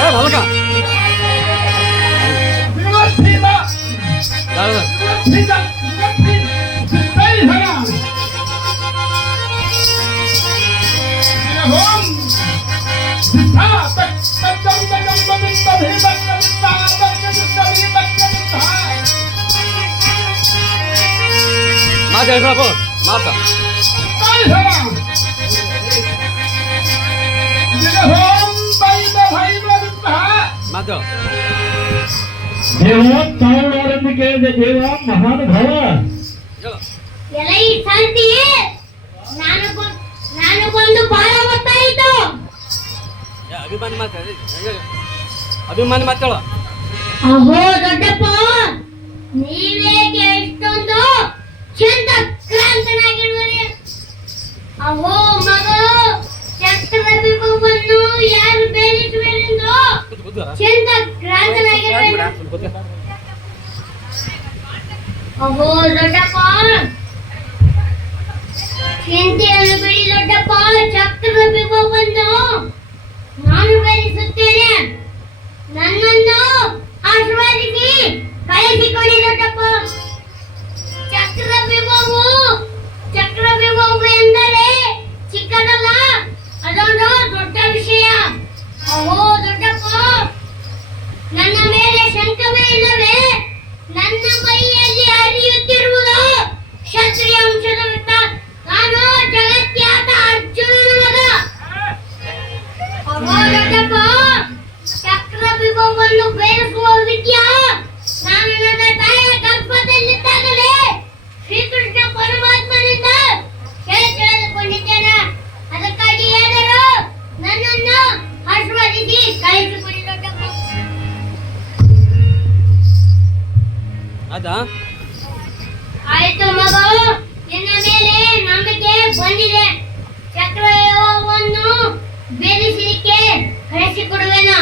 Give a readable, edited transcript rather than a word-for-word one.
ভালো কা Mata el bravo, mata. Mata. ದೇವ ತಾವರೆಂದು ಕೇಳಿದ ದೇವ ಮಹಾನುಭಾವ ಎಲ್ಲ ಈ ಸಂತಿ ನನಗೊಂದು ಬಹಳ ಗೊತ್ತಾಯಿತು. ಅಭಿಮಾನಿ ಮಾತಾಳ. ಅಹೋ ದೊಡ್ಡಪ್ಪ, ನೀವೇಕೆ ಎಷ್ಟೊಂದು ಚಂದ್ರಕ್ರಾಂತನಾಗಿರುವರಿ? ಅಹೋ ಮಗ, ಚಕ್ರವ್ಯೂಹವನ್ನು ಯಾರು ಬೇರಿಸುವರೆಂದು ಚಂದ್ರಕ್ರಾಂತನಾಗಿರುವರಿ? ಅಹೋ ದೊಡ್ಡಪ್ಪ, ಚಿಂತೆಯನ್ನು ಬಿಡಿ ದೊಡ್ಡಪ್ಪ. ಚಕ್ರವ್ಯೂಹವನ್ನು ನಾನು ಬೇರಿಸುತ್ತೇನೆ. ನನ್ನನ್ನು ಆಶೀರ್ವದಿಸಿ ಕಳಿಸಿಕೊಡಿ ದೊಡ್ಡಪ್ಪ. ಚಕ್ರವ್ಯೂಹವು ಎಂದರೆ ಚಿಕ್ಕದಲ್ಲ, ಅದೊಂದು ದೊಡ್ಡ ವಿಷಯ. ಅಹೋ ದೊಡ್ಡಪ್ಪ, ನನ್ನ ಮೇಲೆ ಶಂಕವೇ ಇಲ್ಲವೇ? ನನ್ನ ಮೈಯಲ್ಲಿ ಹರಿಯುತ್ತಿರುವುದು ಕ್ಷತ್ರಿಯ ವಂಶದ ರಕ್ತ. ನಾನು ಜಗತ್ಯಾತ ಅರ್ಜುನನ ಮಗ. ಅಹೋ ದೊಡ್ಡಪ್ಪ, ಚಕ್ರವ್ಯೂಹವನ್ನು ಬೇರಿಸುವ ವಿದ್ಯೆ ನಾನು ನನ್ನ ತಾಯಿಯ ಗರ್ಭದಲ್ಲಿದ್ದಾಗಲೇ ಶ್ರೀಕೃಷ್ಣ ಪರಮಾತ್ಮನಿಂದ ತಿಳಿದುಕೊಂಡಿದ್ದೇನೆ. ಅದಕ್ಕಾಗಿ ಏನಾದರೂ ನನ್ನನ್ನು ಆಶೀರ್ವದಿಸಿ ಕಳಿಸಿಕೊಡಿ ದೊಡ್ಡಪ್ಪ. ಅದಾ ಆಯ್ತು ಮಗ, ನಿನ್ನ ಮೇಲೆ ನಂಬಿಕೆ ಬಂದಿದೆ. ಚಕ್ರವ್ಯೂಹವನ್ನು ಬೇರಿಸಲಿಕ್ಕೆ ಕಳಿಸಿಕೊಡುವೆನು.